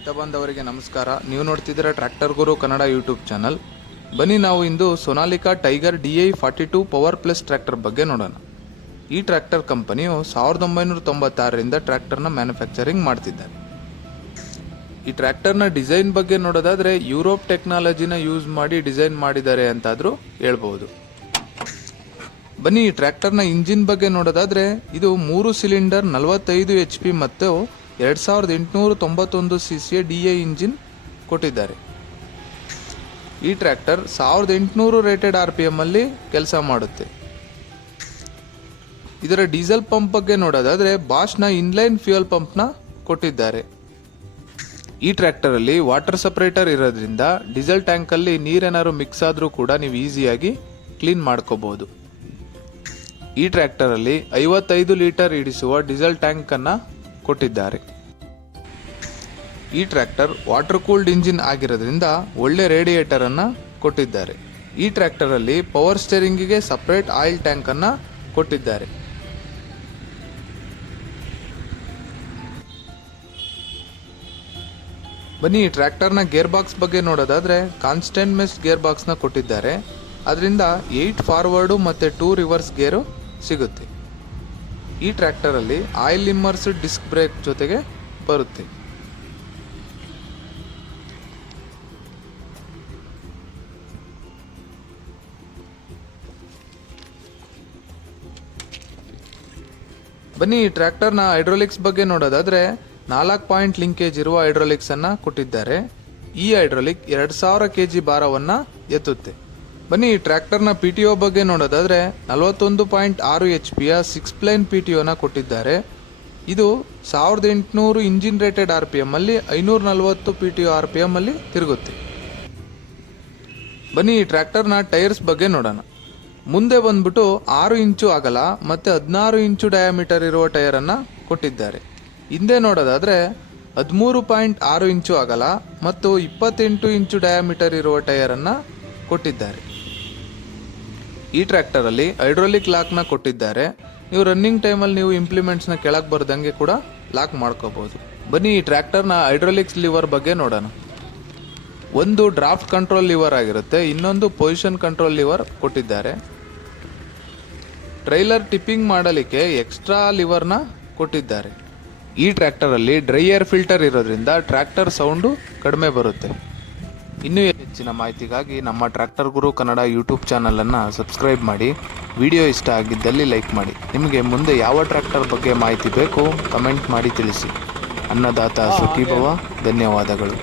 ರೈತ ಬಾಂಧವರಿಗೆ ನಮಸ್ಕಾರ. ನೀವು ನೋಡ್ತಿದ್ದೀರಾ tractor Guru Kannada YouTube channel. ಬನ್ನಿ ನಾವು ಇಂದು Sonalika tiger DI42 power plus tractor ಬಗ್ಗೆ ನೋಡೋಣ. ಈ ಟ್ರ್ಯಾಕ್ಟರ್ ಕಂಪನಿಯು 1996ರಿಂದ ಟ್ರ್ಯಾಕ್ಟರ್ನ ಮ್ಯಾನುಫ್ಯಾಕ್ಚರಿಂಗ್ ಮಾಡ್ತಿದ್ದಾರೆ. ಈ ಟ್ರ್ಯಾಕ್ಟರ್ನ ಡಿಸೈನ್ ಬಗ್ಗೆ ನೋಡೋದಾದರೆ ಯುರೋಪ್ ಟೆಕ್ನಾಲಜಿನ ಯೂಸ್ ಮಾಡಿ ಡಿಸೈನ್ ಮಾಡಿದ್ದಾರೆ ಅಂತಾದರೂ ಹೇಳ್ಬೋದು. ಬನ್ನಿ ಈ ಟ್ರ್ಯಾಕ್ಟರ್ನ ಇಂಜಿನ್ ಬಗ್ಗೆ ನೋಡೋದಾದರೆ ಇದು 3 ಸಿಲಿಂಡರ್ 45 HP ಮತ್ತು 2891 cc DI ಇಂಜಿನ್ ಕೊಟ್ಟಿದ್ದಾರೆ. ಈ ಟ್ರ್ಯಾಕ್ಟರ್ 1800 ರೇಟೆಡ್ RPM ಅಲ್ಲಿ ಕೆಲಸ ಮಾಡುತ್ತೆ. ಇದರ ಡೀಸೆಲ್ ಪಂಪ್ ಬಗ್ಗೆ ನೋಡೋದಾದರೆ ಬಾಷ್ನ ಇನ್ಲೈನ್ ಫ್ಯೂಯಲ್ ಪಂಪ್ನ ಕೊಟ್ಟಿದ್ದಾರೆ. ಈ ಟ್ರ್ಯಾಕ್ಟರ್ ಅಲ್ಲಿ ವಾಟರ್ ಸಪರೇಟರ್ ಇರೋದ್ರಿಂದ ಡೀಸೆಲ್ ಟ್ಯಾಂಕ್ ಅಲ್ಲಿ ನೀರೇನಾದ್ರು ಮಿಕ್ಸ್ ಆದ್ರೂ ಕೂಡ ನೀವು ಈಸಿಯಾಗಿ ಕ್ಲೀನ್ ಮಾಡ್ಕೋಬಹುದು. ಈ ಟ್ರ್ಯಾಕ್ಟರ್ ಅಲ್ಲಿ 55 ಲೀಟರ್ ಹಿಡಿಸುವ ಡೀಸೆಲ್ ಟ್ಯಾಂಕ್ ಅನ್ನ ಕೊಟ್ಟಿದ್ದಾರೆ. ಈ ಟ್ರ್ಯಾಕ್ಟರ್ ವಾಟರ್ ಕೂಲ್ಡ್ ಇಂಜಿನ್ ಆಗಿರೋದ್ರಿಂದ ಒಳ್ಳೆ ರೇಡಿಯೇಟರ್ ಅನ್ನ ಕೊಟ್ಟಿದ್ದಾರೆ. ಈ ಟ್ರ್ಯಾಕ್ಟರ್ ಅಲ್ಲಿ ಪವರ್ ಸ್ಟೇರಿಂಗಿಗೆ ಸಪರೇಟ್ ಆಯಿಲ್ ಟ್ಯಾಂಕ್ ಅನ್ನ ಕೊಟ್ಟಿದ್ದಾರೆ. ಬನ್ನಿ ಈ ಟ್ರ್ಯಾಕ್ಟರ್ನ ಗೇರ್ ಬಾಕ್ಸ್ ಬಗ್ಗೆ ನೋಡೋದಾದ್ರೆ ಕಾನ್ಸ್ಟೆಂಟ್ ಮೆಶ್ ಗೇರ್ ಬಾಕ್ಸ್ ನ ಕೊಟ್ಟಿದ್ದಾರೆ. ಅದರಿಂದ 8 ಫಾರ್ವರ್ಡ್ ಮತ್ತೆ 2 ರಿವರ್ಸ್ ಗೇರು ಸಿಗುತ್ತೆ. ಈ ಟ್ರ್ಯಾಕ್ಟರ್ ಅಲ್ಲಿ ಆಯಿಲ್ ಇಮ್ಮರ್ಸ್ಡ್ ಡಿಸ್ಕ್ ಬ್ರೇಕ್ ಜೊತೆಗೆ ಬರುತ್ತೆ. ಬನ್ನಿ ಈ ಟ್ರ್ಯಾಕ್ಟರ್ನ ಹೈಡ್ರೋಲಿಕ್ಸ್ ಬಗ್ಗೆ ನೋಡೋದಾದ್ರೆ 4 ಪಾಯಿಂಟ್ ಲಿಂಕೇಜ್ ಇರುವ ಹೈಡ್ರೋಲಿಕ್ಸ್ ಅನ್ನ ಕೊಟ್ಟಿದ್ದಾರೆ. ಈ ಹೈಡ್ರೋಲಿಕ್ 2000 kg ಭಾರವನ್ನ ಎತ್ತುತ್ತೆ. ಬನ್ನಿ ಈ ಟ್ರ್ಯಾಕ್ಟರ್ನ PTO ಬಗ್ಗೆ ನೋಡೋದಾದ್ರೆ 41.6 HP 6 ಪ್ಲೇನ್ PTOನ ಕೊಟ್ಟಿದ್ದಾರೆ. ಇದು 1800 ಇಂಜಿನ್ ರೇಟೆಡ್ RPM ಅಲ್ಲಿ 540 PTO RPM ಅಲ್ಲಿ ತಿರುಗುತ್ತೆ. ಬನ್ನಿ ಈ ಟ್ರ್ಯಾಕ್ಟರ್ನ ಟೈರ್ಸ್ ಬಗ್ಗೆ ನೋಡೋಣ. ಮುಂದೆ ಬಂದ್ಬಿಟ್ಟು 6 ಇಂಚು ಅಗಲ ಮತ್ತೆ 16 ಇಂಚು ಡಯಾಮೀಟರ್ ಇರುವ ಟೈರ್ ಅನ್ನ ಕೊಟ್ಟಿದ್ದಾರೆ. ಹಿಂದೆ ನೋಡೋದಾದ್ರೆ 13.6 ಇಂಚು ಅಗಲ ಮತ್ತು 28 ಇಂಚು ಡಯಾಮೀಟರ್ ಇರುವ ಟೈರ್ ಅನ್ನ ಕೊಟ್ಟಿದ್ದಾರೆ. ಈ ಟ್ರ್ಯಾಕ್ಟರ್ ಅಲ್ಲಿ ಹೈಡ್ರೋಲಿಕ್ ಲಾಕ್ ನ ಕೊಟ್ಟಿದ್ದಾರೆ. ನೀವು ರನ್ನಿಂಗ್ ಟೈಮಲ್ಲಿ ನೀವು ಇಂಪ್ಲಿಮೆಂಟ್ಸ್ ನ ಕೆಳಗೆ ಬರ್ದಂಗೆ ಕೂಡ ಲಾಕ್ ಮಾಡ್ಕೋಬಹುದು. ಬನ್ನಿ ಈ ಟ್ರ್ಯಾಕ್ಟರ್ನ ಹೈಡ್ರೋಲಿಕ್ಸ್ ಲಿವರ್ ಬಗ್ಗೆ ನೋಡೋಣ. ಒಂದು ಡ್ರಾಫ್ಟ್ ಕಂಟ್ರೋಲ್ ಲಿವರ್ ಆಗಿರುತ್ತೆ, ಇನ್ನೊಂದು ಪೊಸಿಷನ್ ಕಂಟ್ರೋಲ್ ಲಿವರ್ ಕೊಟ್ಟಿದ್ದಾರೆ. ಟ್ರೈಲರ್ ಟಿಪ್ಪಿಂಗ್ ಮಾಡಲಿಕ್ಕೆ ಎಕ್ಸ್ಟ್ರಾ ಲಿವರ್ನ ಕೊಟ್ಟಿದ್ದಾರೆ. ಈ ಟ್ರ್ಯಾಕ್ಟರ್ ಅಲ್ಲಿ ಡ್ರೈ ಏರ್ ಫಿಲ್ಟರ್ ಇರೋದ್ರಿಂದ ಟ್ರ್ಯಾಕ್ಟರ್ ಸೌಂಡು ಕಡಿಮೆ ಬರುತ್ತೆ. ಇನ್ನೂ ಹೆಚ್ಚಿನ ಮಾಹಿತಿಗಾಗಿ ನಮ್ಮ ಟ್ರ್ಯಾಕ್ಟರ್ ಗುರು ಕನ್ನಡ ಯೂಟ್ಯೂಬ್ ಚಾನಲನ್ನು ಸಬ್ಸ್ಕ್ರೈಬ್ ಮಾಡಿ. ವಿಡಿಯೋ ಇಷ್ಟ ಆಗಿದ್ದಲ್ಲಿ ಲೈಕ್ ಮಾಡಿ. ನಿಮಗೆ ಮುಂದೆ ಯಾವ ಟ್ರ್ಯಾಕ್ಟರ್ ಬಗ್ಗೆ ಮಾಹಿತಿ ಬೇಕು ಕಮೆಂಟ್ ಮಾಡಿ ತಿಳಿಸಿ. ಅನ್ನದಾತ ಸುಖೀಭವ. ಧನ್ಯವಾದಗಳು.